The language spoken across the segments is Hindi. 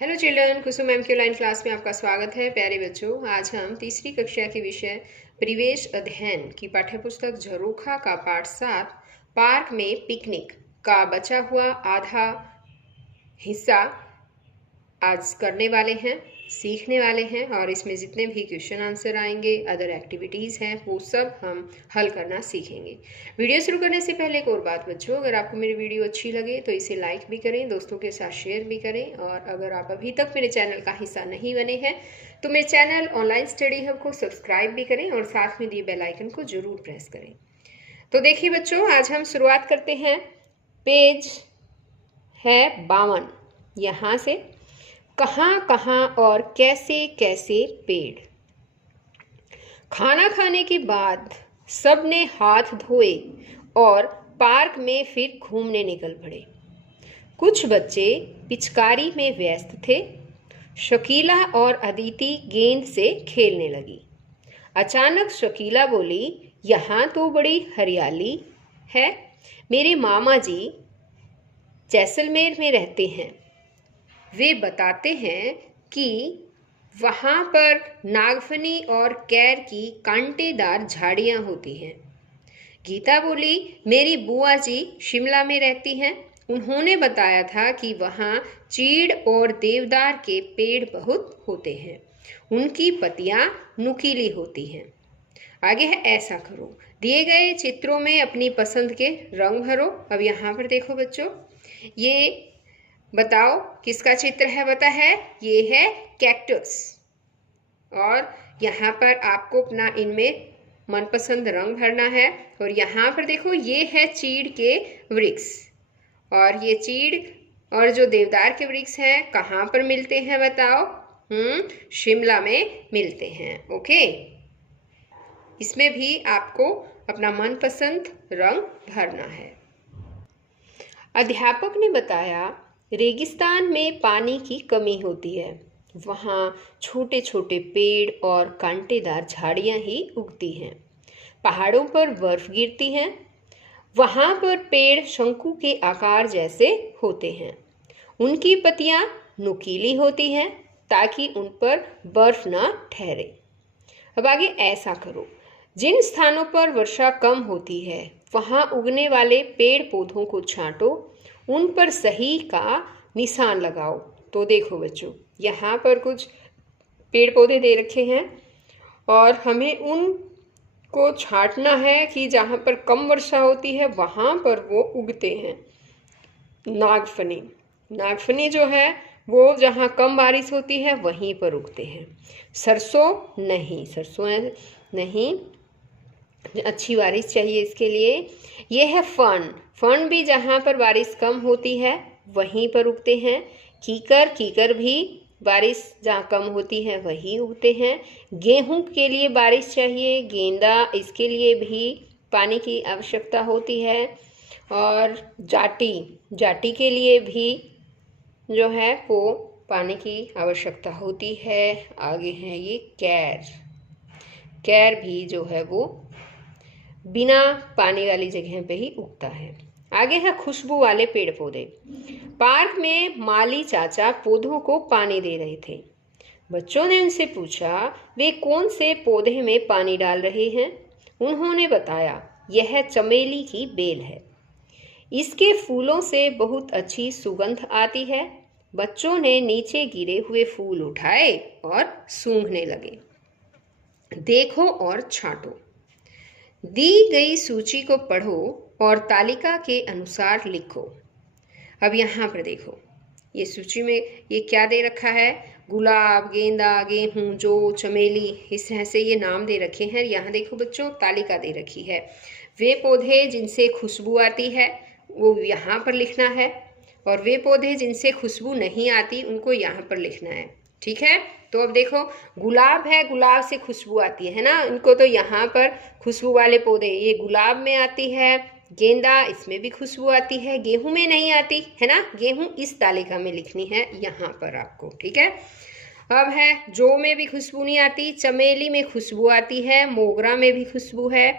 हेलो चिल्ड्रन, कुसुम मैम की ऑनलाइन क्लास में आपका स्वागत है। प्यारे बच्चों, आज हम तीसरी कक्षा के विषय परिवेश अध्ययन की पाठ्यपुस्तक झरोखा का पाठ 7 पार्क में पिकनिक का बचा हुआ आधा हिस्सा आज करने वाले हैं, सीखने वाले हैं। और इसमें जितने भी क्वेश्चन आंसर आएंगे, अदर एक्टिविटीज़ हैं, वो सब हम हल करना सीखेंगे। वीडियो शुरू करने से पहले एक और बात बच्चों, अगर आपको मेरी वीडियो अच्छी लगे तो इसे लाइक भी करें, दोस्तों के साथ शेयर भी करें। और अगर आप अभी तक मेरे चैनल का हिस्सा नहीं बने हैं तो मेरे चैनल ऑनलाइन स्टडी हब को सब्सक्राइब भी करें और साथ में दिए बेल आइकन को जरूर प्रेस करें। तो देखिए बच्चों, आज हम शुरुआत करते हैं। पेज है 52। यहाँ से कहाँ कहाँ और कैसे कैसे पेड़। खाना खाने के बाद सबने हाथ धोए और पार्क में फिर घूमने निकल पड़े। कुछ बच्चे पिचकारी में व्यस्त थे। शकीला और अदिति गेंद से खेलने लगी। अचानक शकीला बोली, यहाँ तो बड़ी हरियाली है। मेरे मामा जी जैसलमेर में रहते हैं। वे बताते हैं कि वहाँ पर नागफनी और कैर की कांटेदार झाड़ियाँ होती हैं। गीता बोली, मेरी बुआ जी शिमला में रहती हैं। उन्होंने बताया था कि वहाँ चीड़ और देवदार के पेड़ बहुत होते हैं। उनकी पत्तियाँ नुकीली होती हैं। आगे है ऐसा करो। दिए गए चित्रों में अपनी पसंद के रंग भरो। अब यहाँ पर देखो बच्चों, ये बताओ किसका चित्र है? बता है, ये है कैक्टस। और यहाँ पर आपको अपना इनमें मनपसंद रंग भरना है। और यहाँ पर देखो, ये है चीड़ के वृक्ष। और ये चीड़ और जो देवदार के वृक्ष हैं कहाँ पर मिलते हैं बताओ? शिमला में मिलते हैं। ओके, इसमें भी आपको अपना मनपसंद रंग भरना है। अध्यापक ने बताया, रेगिस्तान में पानी की कमी होती है। वहाँ छोटे छोटे पेड़ और कांटेदार झाड़ियाँ ही उगती हैं। पहाड़ों पर बर्फ गिरती है। वहाँ पर पेड़ शंकु के आकार जैसे होते हैं। उनकी पत्तियाँ नुकीली होती हैं ताकि उन पर बर्फ न ठहरे। अब आगे ऐसा करो। जिन स्थानों पर वर्षा कम होती है वहाँ उगने वाले पेड़ पौधों को छांटो, उन पर सही का निशान लगाओ। तो देखो बच्चों, यहाँ पर कुछ पेड़ पौधे दे रखे हैं और हमें उन को छांटना है कि जहाँ पर कम वर्षा होती है वहाँ पर वो उगते हैं। नागफनी, नागफनी जो है वो जहाँ कम बारिश होती है वहीं पर उगते हैं। सरसों नहीं, सरसों नहीं, अच्छी बारिश चाहिए इसके लिए। ये है फर्न, फर्न भी जहाँ पर बारिश कम होती है वहीं पर उगते हैं। कीकर, कीकर भी बारिश जहाँ कम होती है वहीं उगते हैं। गेहूं के लिए बारिश चाहिए। गेंदा, इसके लिए भी पानी की आवश्यकता होती है। और जाटी, जाटी के लिए भी जो है वो पानी की आवश्यकता होती है। आगे है ये कैर, कैर भी जो है वो बिना पानी वाली जगह पे ही उगता है। आगे है खुशबू वाले पेड़ पौधे। पार्क में माली चाचा पौधों को पानी दे रहे थे। बच्चों ने उनसे पूछा, वे कौन से पौधे में पानी डाल रहे हैं? उन्होंने बताया, यह चमेली की बेल है। इसके फूलों से बहुत अच्छी सुगंध आती है। बच्चों ने नीचे गिरे हुए फूल उठाए और सूंघने लगे। देखो और छांटो। दी गई सूची को पढ़ो और तालिका के अनुसार लिखो। अब यहाँ पर देखो, ये सूची में ये क्या दे रखा है? गुलाब, गेंदा, गेहूं, जौ, चमेली, इस तरह से ये नाम दे रखे हैं। यहाँ देखो बच्चों, तालिका दे रखी है। वे पौधे जिनसे खुशबू आती है वो यहाँ पर लिखना है, और वे पौधे जिनसे खुशबू नहीं आती उनको यहाँ पर लिखना है। ठीक है, तो अब देखो, गुलाब है, गुलाब से खुशबू आती है ना, इनको तो यहाँ पर खुशबू वाले पौधे, ये गुलाब में आती है। गेंदा, इसमें भी खुशबू आती है। गेहूं में नहीं आती है ना, गेहूं इस तालिका में लिखनी है यहाँ पर आपको। ठीक है, अब है जौ में भी खुशबू नहीं आती, चमेली में खुशबू आती है, मोगरा में भी खुशबू है,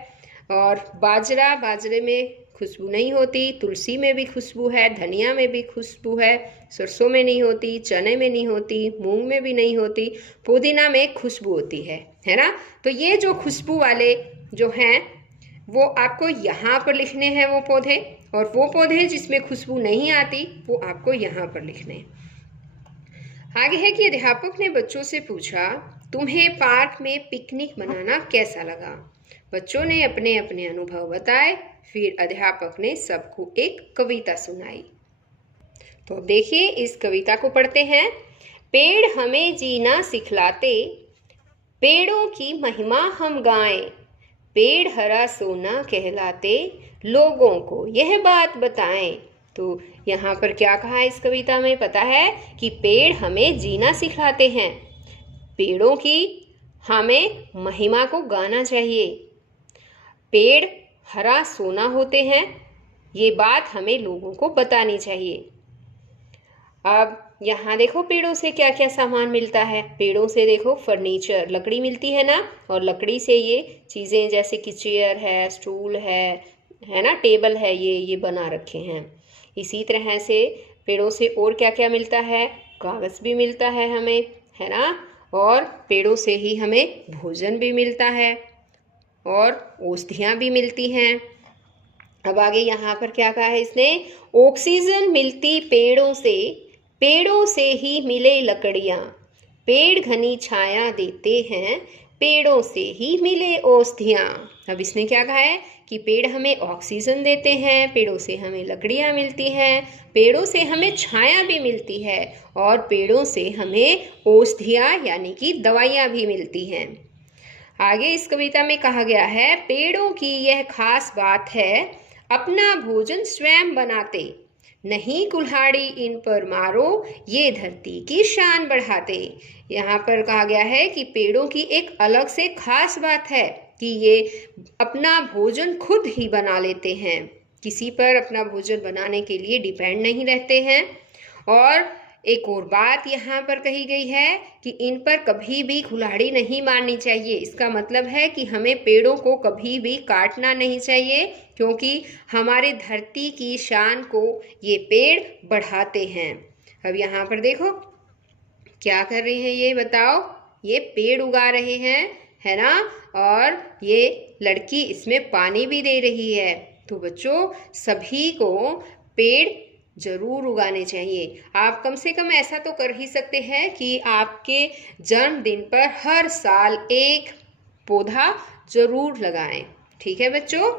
और बाजरा, बाजरे में खुशबू नहीं होती। तुलसी में भी खुशबू है, धनिया में भी खुशबू है, सरसों में नहीं होती, चने में नहीं होती, मूंग में भी नहीं होती, पुदीना में खुशबू होती है ना। तो ये जो खुशबू वाले जो हैं वो आपको यहाँ पर लिखने हैं वो पौधे, और वो पौधे जिसमें खुशबू नहीं आती वो आपको यहाँ पर लिखने हैं। आगे है कि अध्यापक ने बच्चों से पूछा, तुम्हें पार्क में पिकनिक मनाना कैसा लगा? बच्चों ने अपने अपने अनुभव बताए। फिर अध्यापक ने सबको एक कविता सुनाई। तो अब देखिए इस कविता को पढ़ते हैं। पेड़ हमें जीना सिखलाते, पेड़ों की महिमा हम गाएं, पेड़ हरा सोना कहलाते, लोगों को यह बात बताएं। तो यहाँ पर क्या कहा इस कविता में पता है कि पेड़ हमें जीना सिखाते हैं, पेड़ों की हमें महिमा को गाना चाहिए, पेड़ हरा सोना होते हैं, ये बात हमें लोगों को बतानी चाहिए। अब यहाँ देखो पेड़ों से क्या क्या सामान मिलता है। पेड़ों से देखो फर्नीचर, लकड़ी मिलती है ना, और लकड़ी से ये चीज़ें जैसे कि चेयर है, स्टूल है ना, टेबल है, ये बना रखे हैं। इसी तरह से पेड़ों से और क्या क्या मिलता है, कागज़ भी मिलता है हमें, है ना, और पेड़ों से ही हमें भोजन भी मिलता है और औषधियाँ भी मिलती हैं। अब आगे यहाँ पर क्या कहा है इसने, ऑक्सीजन मिलती पेड़ों से ही मिले लकड़ियाँ, पेड़ घनी छाया देते हैं, पेड़ों से ही मिले औषधियाँ। अब इसने क्या कहा है कि पेड़ हमें ऑक्सीजन देते हैं, पेड़ों से हमें लकड़ियाँ मिलती हैं, पेड़ों से हमें छाया भी मिलती है, और पेड़ों से हमें औषधियाँ यानी कि दवाइयाँ भी मिलती हैं। आगे इस कविता में कहा गया है, पेड़ों की यह खास बात है, अपना भोजन स्वयं बनाते, नहीं कुल्हाड़ी इन पर मारो, ये धरती की शान बढ़ाते। यहाँ पर कहा गया है कि पेड़ों की एक अलग से खास बात है कि ये अपना भोजन खुद ही बना लेते हैं, किसी पर अपना भोजन बनाने के लिए डिपेंड नहीं रहते हैं। और एक और बात यहाँ पर कही गई है कि इन पर कभी भी कुल्हाड़ी नहीं मारनी चाहिए। इसका मतलब है कि हमें पेड़ों को कभी भी काटना नहीं चाहिए, क्योंकि हमारे धरती की शान को ये पेड़ बढ़ाते हैं। अब यहाँ पर देखो क्या कर रहे हैं ये बताओ, ये पेड़ उगा रहे हैं, है ना, और ये लड़की इसमें पानी भी दे रही है। तो बच्चों सभी को पेड़ जरूर उगाने चाहिए। आप कम से कम ऐसा तो कर ही सकते हैं कि आपके जन्मदिन पर हर साल एक पौधा जरूर लगाएं। ठीक है बच्चों।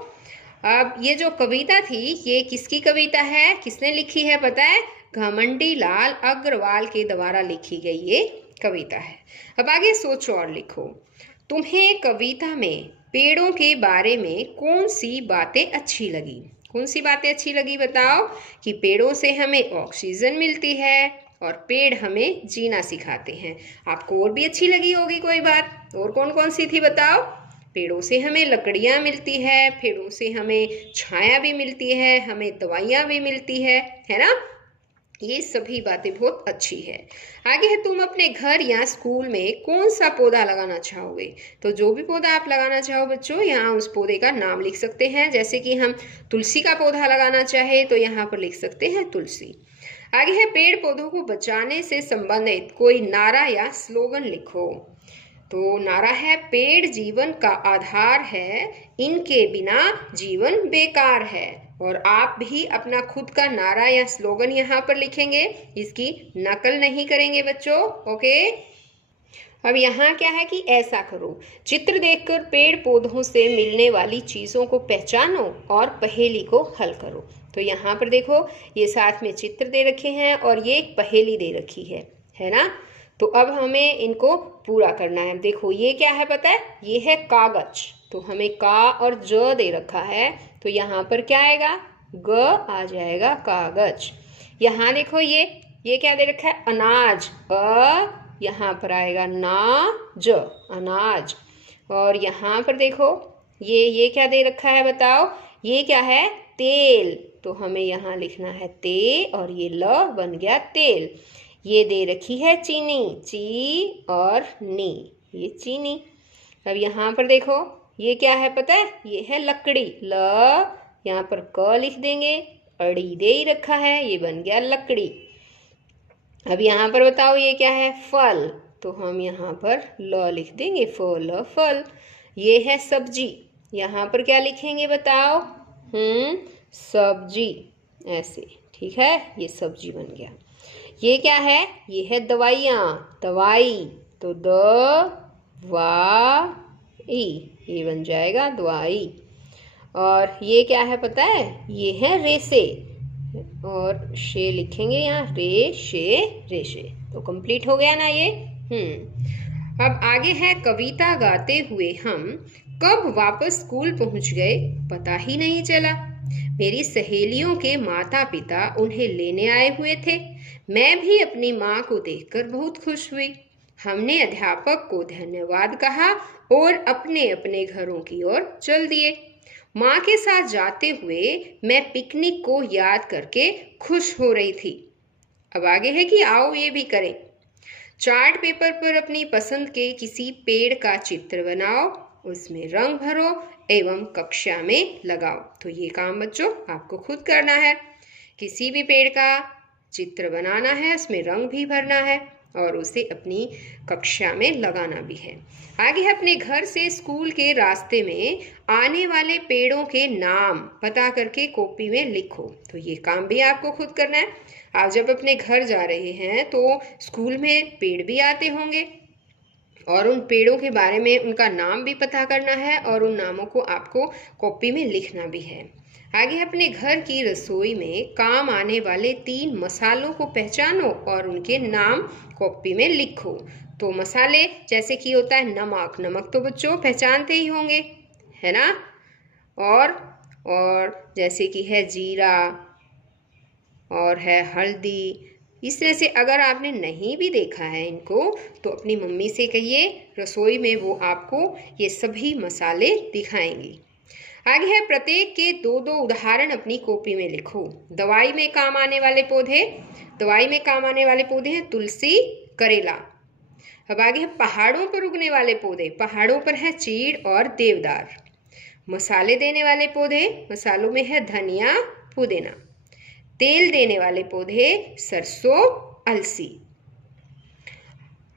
अब ये जो कविता थी ये किसकी कविता है, किसने लिखी है पता है? घमंडी लाल अग्रवाल के द्वारा लिखी गई ये कविता है। अब आगे सोचो और लिखो, तुम्हें कविता में पेड़ों के बारे में कौन सी बातें अच्छी लगी? कौन सी बातें अच्छी लगी बताओ? कि पेड़ों से हमें ऑक्सीजन मिलती है और पेड़ हमें जीना सिखाते हैं। आपको और भी अच्छी लगी होगी कोई बात, और कौन कौन सी थी बताओ? पेड़ों से हमें लकड़ियाँ मिलती है, पेड़ों से हमें छाया भी मिलती है, हमें दवाइयाँ भी मिलती है ना। ये सभी बातें बहुत अच्छी है। आगे है, तुम अपने घर या स्कूल में कौन सा पौधा लगाना चाहोगे? तो जो भी पौधा आप लगाना चाहो बच्चों, यहाँ उस पौधे का नाम लिख सकते हैं। जैसे कि हम तुलसी का पौधा लगाना चाहे तो यहाँ पर लिख सकते हैं तुलसी। आगे है, पेड़ पौधों को बचाने से संबंधित कोई नारा या स्लोगन लिखो। तो नारा है, पेड़ जीवन का आधार है, इनके बिना जीवन बेकार है। और आप भी अपना खुद का नारा या स्लोगन यहाँ पर लिखेंगे, इसकी नकल नहीं करेंगे बच्चों। ओके। अब यहाँ क्या है कि ऐसा करो, चित्र देखकर पेड़ पौधों से मिलने वाली चीज़ों को पहचानो और पहेली को हल करो। तो यहाँ पर देखो ये साथ में चित्र दे रखे हैं और ये एक पहेली दे रखी है ना। तो अब हमें इनको पूरा करना है। देखो ये क्या है पता है? ये है कागज। तो हमें का और ज दे रखा है, तो यहाँ पर क्या आएगा? ग आ जाएगा, कागज। यहाँ देखो ये क्या दे रखा है? अनाज। यहाँ पर आएगा नाज, अनाज। और यहाँ पर देखो ये क्या दे रखा है बताओ? ये क्या है? तेल। तो हमें यहाँ लिखना है ते, और ये ल बन गया तेल। ये दे रखी है चीनी, ची और नी, ये चीनी। अब यहाँ पर देखो ये क्या है पता है? ये है लकड़ी, ल यहाँ पर क लिख देंगे, अड़ी दे ही रखा है, ये बन गया लकड़ी। अब यहाँ पर बताओ ये क्या है, फल, तो हम यहाँ पर ल लिख देंगे, फल फल। ये है सब्जी, यहाँ पर क्या लिखेंगे बताओ, सब्जी, ऐसे, ठीक है, ये सब्जी बन गया। ये क्या है, ये है दवाइयाँ, दवाई, तो द-वा-ई, ये बन जाएगा दवाई। और ये क्या है पता है, ये है रेसे, और शे लिखेंगे यहाँ, रे शे रेशे। तो कंप्लीट हो गया ना ये। अब आगे है, कविता गाते हुए हम कब वापस स्कूल पहुंच गए पता ही नहीं चला। मेरी सहेलियों के माता पिता उन्हें लेने आए हुए थे। मैं भी अपनी माँ को देखकर बहुत खुश हुई। हमने अध्यापक को धन्यवाद कहा और अपने अपने घरों की ओर चल दिए। माँ के साथ जाते हुए मैं पिकनिक को याद करके खुश हो रही थी। अब आगे है कि आओ ये भी करें। चार्ट पेपर पर अपनी पसंद के किसी पेड़ का चित्र बनाओ, उसमें रंग भरो एवं कक्षा में लगाओ। तो ये काम बच्चों आपको खुद करना है। किसी भी पेड़ का चित्र बनाना है, उसमें रंग भी भरना है और उसे अपनी कक्षा में लगाना भी है। आगे है, अपने घर से स्कूल के रास्ते में आने वाले पेड़ों के नाम पता करके कॉपी में लिखो। तो ये काम भी आपको खुद करना है। आप जब अपने घर जा रहे हैं तो स्कूल में पेड़ भी आते होंगे और उन पेड़ों के बारे में उनका नाम भी पता करना है और उन नामों को आपको कॉपी में लिखना भी है। आगे अपने घर की रसोई में काम आने वाले 3 मसालों को पहचानो और उनके नाम कॉपी में लिखो। तो मसाले जैसे कि होता है नमक, नमक तो बच्चों पहचानते ही होंगे, है ना। और जैसे कि है जीरा और है हल्दी। इस तरह से अगर आपने नहीं भी देखा है इनको तो अपनी मम्मी से कहिए, रसोई में वो आपको ये सभी मसाले दिखाएंगी। आगे है, प्रत्येक के 2-2 उदाहरण अपनी कॉपी में लिखो। दवाई में काम आने वाले पौधे, दवाई में काम आने वाले पौधे हैं तुलसी, करेला। अब आगे है, पहाड़ों पर उगने वाले पौधे, पहाड़ों पर है चीड़ और देवदार। मसाले देने वाले पौधे, मसालों में है धनिया, पुदीना। तेल देने वाले पौधे, सरसों, अलसी।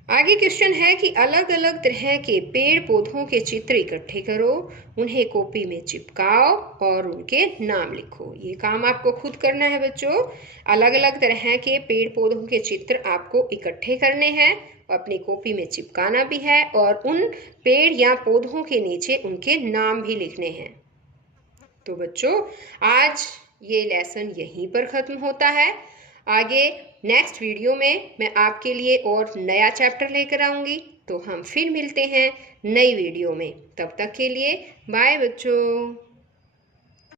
आगे क्वेश्चन है कि अलग अलग तरह के पेड़ पौधों के चित्र इकट्ठे करो, उन्हें कॉपी में चिपकाओ और उनके नाम लिखो। ये काम आपको खुद करना है बच्चों। अलग अलग तरह के पेड़ पौधों के चित्र आपको इकट्ठे करने हैं, अपनी कॉपी में चिपकाना भी है और उन पेड़ या पौधों के नीचे उनके नाम भी लिखने हैं। तो बच्चों आज ये लेसन यहीं पर ख़त्म होता है। आगे नेक्स्ट वीडियो में मैं आपके लिए और नया चैप्टर लेकर आऊँगी। तो हम फिर मिलते हैं नई वीडियो में। तब तक के लिए बाय बच्चों।